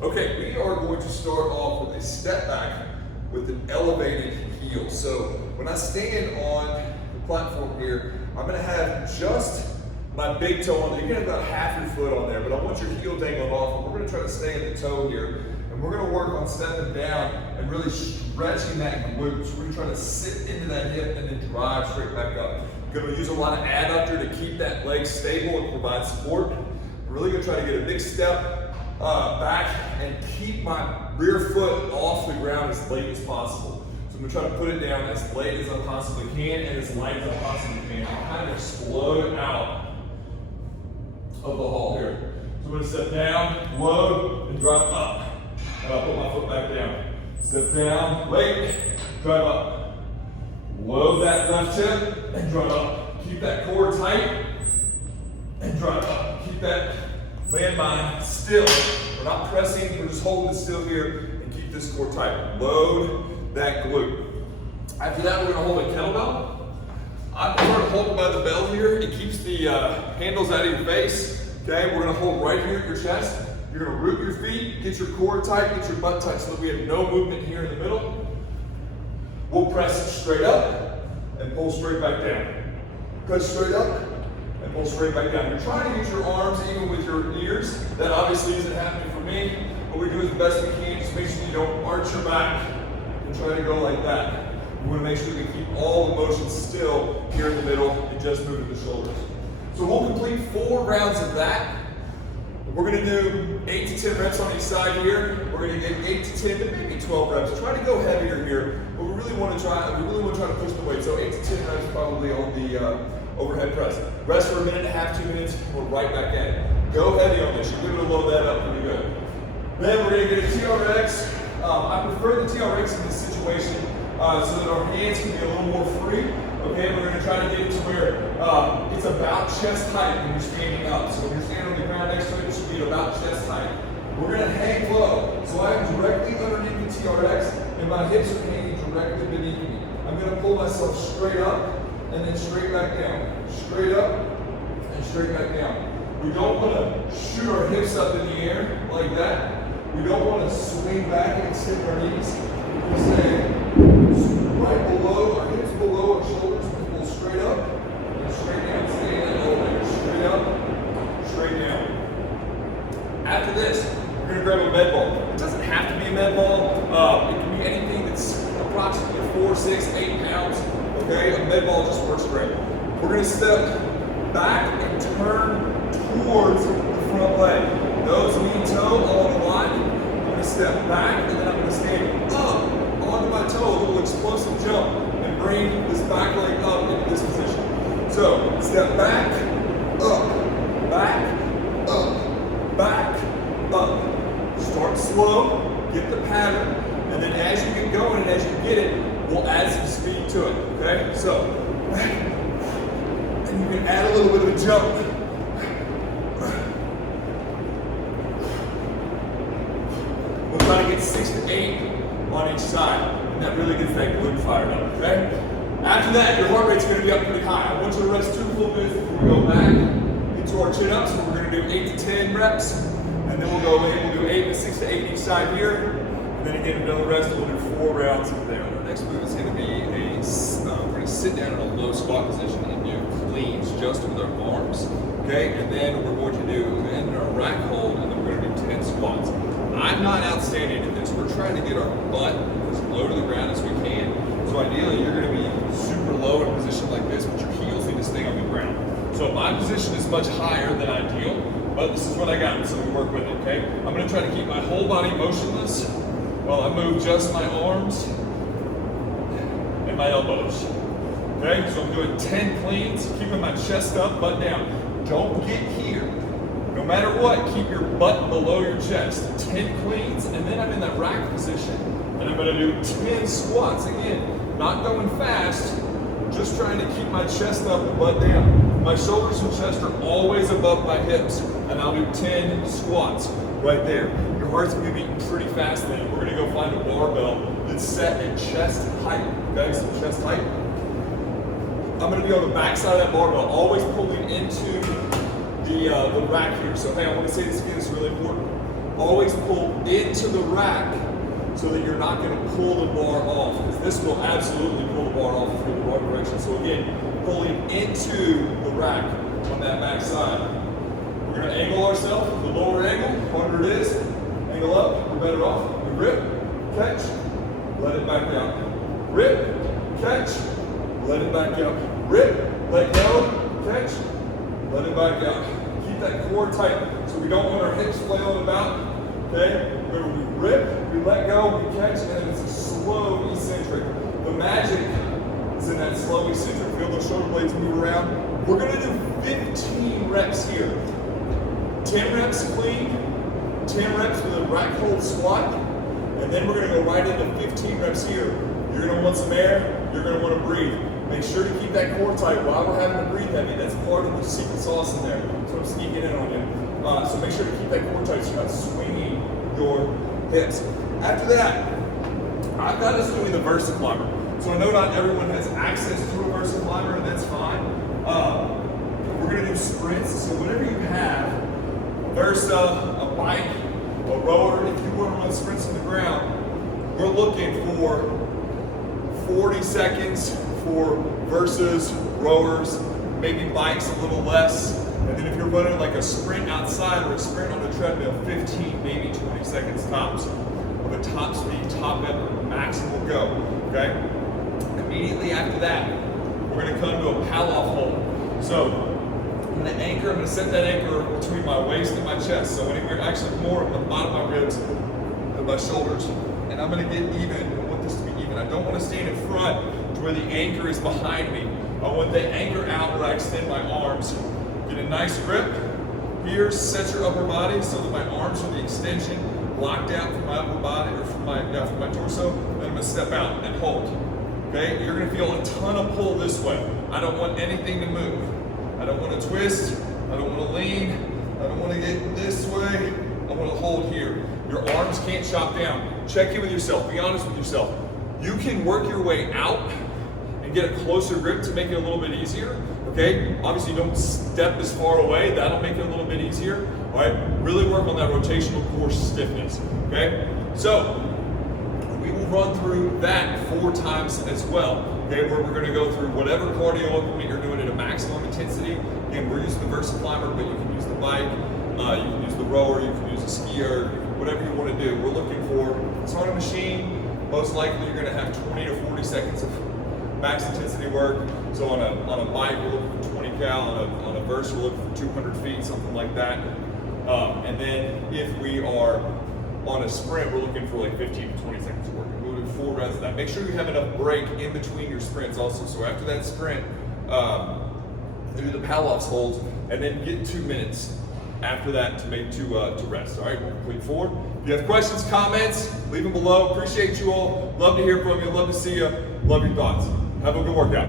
Okay, we are going to start off with a step back with an elevated heel. So when I stand on the platform here, I'm gonna have just my big toe on there. You're gonna have about half your foot on there, but I want your heel dangling off. And we're gonna try to stay in the toe here. And we're gonna work on stepping down and really stretching that glute. So we're gonna try to sit into that hip and then drive straight back up. We're gonna use a lot of adductor to keep that leg stable and provide support. We're really gonna try to get a big step back and keep my rear foot off the ground as late as possible. So I'm gonna try to put it down as late as I possibly can and as light as I possibly can. And kind of explode out of the hall here. So I'm gonna step down, load, and drive up. And I'll put my foot back down. Step down, late, drive up. Load that left hip and drive up. Keep that core tight and drive up. Keep that LandMine still. We're not pressing, we're just holding it still here and keep this core tight. Load that glute. After that, we're gonna hold a kettlebell. I prefer to hold it by the bell here. It keeps the handles out of your face. Okay, we're gonna hold right here at your chest. You're gonna root your feet, get your core tight, get your butt tight so that we have no movement here in the middle. We'll press it straight up and pull straight back down. Press straight up and pull straight back down. You're trying to use your arms even with your ears. That obviously isn't happening for me. What we do is the best we can. Just make sure you don't arch your back and try to go like that. We want to make sure we keep all the motion still here in the middle and just move the shoulders. So we'll complete 4 rounds of that. We're going to do 8 to 10 reps on each side here. We're going to get 8 to 10 to maybe 12 reps. Try to go heavier here, but we really want to try to push the weight. So 8 to 10 reps probably on the overhead press. Rest for a minute and a half, 2 minutes, we're right back at it. Go heavy on this. You're going to load that up pretty good. Then we're going to get a TRX. I prefer the TRX in this situation so that our hands can be a little more free. Okay, we're going to try to get it to where it's about chest height when you're standing up. So when you're standing on the ground next to it, it should be about chest height. We're going to hang low. So I'm directly underneath the TRX and my hips are hanging directly beneath me. I'm going to pull myself straight up and then straight back down. Straight up and straight back down. We don't want to shoot our hips up in the air like that. We don't want to swing back and extend our knees. We stay right below, our hips below our shoulders. We pull straight up and straight down. Stay in that elevator. Straight up, straight down. After this, we're going to grab a med ball. It doesn't have to be a med ball. It can be anything that's approximately 4, 6, 8 pounds. Okay, a med ball just works great. We're going to step back and turn towards the front leg. Nose, knee, toe, along the line. I'm going to step back and then I'm going to stand up onto my toe, a little explosive jump, and bring this back leg up into this position. So, step back, up, back, up, back, up. Start slow, get the pattern, and then as you get going and as you get it, we'll add some speed to it, okay? So, and you can add a little bit of a jump. We'll try to get 6 to 8 on each side, and that really gets that glute fired up, okay? After that, your heart rate's gonna be up pretty high. I want you to rest 2 full minutes before we go back into our chin-ups. So we're gonna do 8 to 10 reps, and then we'll go in, we'll do 6 to 8 each side here, and then again, another rest, we'll do 4 rounds from there. Our next move is gonna be we're gonna sit down in a low squat position and do cleans just with our arms, okay? And then we're going to do our rack hold, and then we're gonna do 10 squats. I'm not outstanding at this. We're trying to get our butt as low to the ground as we can. So ideally, you're gonna be super low in a position like this, but your heels need to stay on the ground. So my position is much higher than ideal, but this is what I got, so we work with it, okay? I'm gonna try to keep my whole body motionless while I move just my arms and my elbows. Okay, so I'm doing 10 cleans, keeping my chest up, butt down. Don't get here. No matter what, keep your butt below your chest. 10 cleans, and then I'm in that rack position, and I'm gonna do 10 squats. Again, not going fast, just trying to keep my chest up and butt down. My shoulders and chest are always above my hips, and I'll do 10 squats right there. Your heart's gonna be beating pretty fast then. We're gonna go find a barbell that's set at chest height, okay, so chest height. I'm gonna be on the back side of that barbell, always pulling into the rack here. So hey, I want to say this again, it's really important. always pull into the rack so that you're not going to pull the bar off, because this will absolutely pull the bar off if you're in the wrong direction. So again, pulling into the rack on that back side. We're going to angle ourselves, the lower angle, harder it is. Angle up, we're better off. We rip, catch, let it back out. Rip, catch, let it back out. Rip, let go, catch, let it back out. Keep that core tight so we don't want our hips flailing about. Okay? Where we rip, we let go, we catch, and then it's a slow eccentric. The magic is in that slow eccentric. Feel those shoulder blades move around. We're going to do 15 reps here. 10 reps clean, 10 reps with a rack hold squat, and then we're going to go right into 15 reps here. You're going to want some air, you're going to want to breathe. Make sure to keep that core tight while we're having to breathe heavy. That's part of the secret sauce in there. So I'm sneaking in on you. So make sure to keep that core tight so you're not swinging your hips. After that, I've got us doing the Versa Climber. So I know not everyone has access to a Versa Climber, and that's fine. We're going to do sprints. So whatever you have, Versa, a bike, a rower, if you want to run sprints on the ground, we're looking for 40 seconds for Versas, rowers, maybe bikes a little less. And then if you're running like a sprint outside or a sprint on a treadmill, 15, maybe 20 seconds tops of a top speed, top effort, maximal go, okay? Immediately after that, we're gonna come to a Palloff hold. So I'm gonna anchor, I'm gonna set that anchor between my waist and my chest. So anywhere, actually more at the bottom of my ribs than my shoulders. And I'm gonna get even, I want this to be even. I don't wanna stand in front to where the anchor is behind me. I want the anchor out where I extend my arms. Get a nice grip here, set your upper body so that my arms are the extension, locked out from my upper body or from my torso. Then I'm gonna step out and hold. Okay, you're gonna feel a ton of pull this way. I don't want anything to move. I don't want to twist. I don't want to lean. I don't want to get this way. I want to hold here. Your arms can't chop down. Check in with yourself. Be honest with yourself. You can work your way out and get a closer grip to make it a little bit easier. Okay, obviously don't step as far away, that'll make it a little bit easier. All right, really work on that rotational core stiffness, okay? So, we will run through that 4 times as well, okay, where we're gonna go through whatever cardio equipment you're doing at a maximum intensity. Again, we're using the Versa Climber, but you can use the bike, you can use the rower, you can use a skier, whatever you wanna do. We're looking for, it's on a machine, most likely you're gonna have 20 to 40 seconds of max intensity work. So on a bike, we're looking for 20 cal. On a Versa, we're looking for 200 feet, something like that. And then if we are on a sprint, we're looking for like 15 to 20 seconds of work. We'll do 4 rounds of that. Make sure you have enough break in between your sprints also. So after that sprint, do the Palloff's holds, and then get 2 minutes after that to rest. All right, we'll complete 4. If you have questions, comments, leave them below. Appreciate you all. Love to hear from you. Love to see you. Love your thoughts. Have a good workout.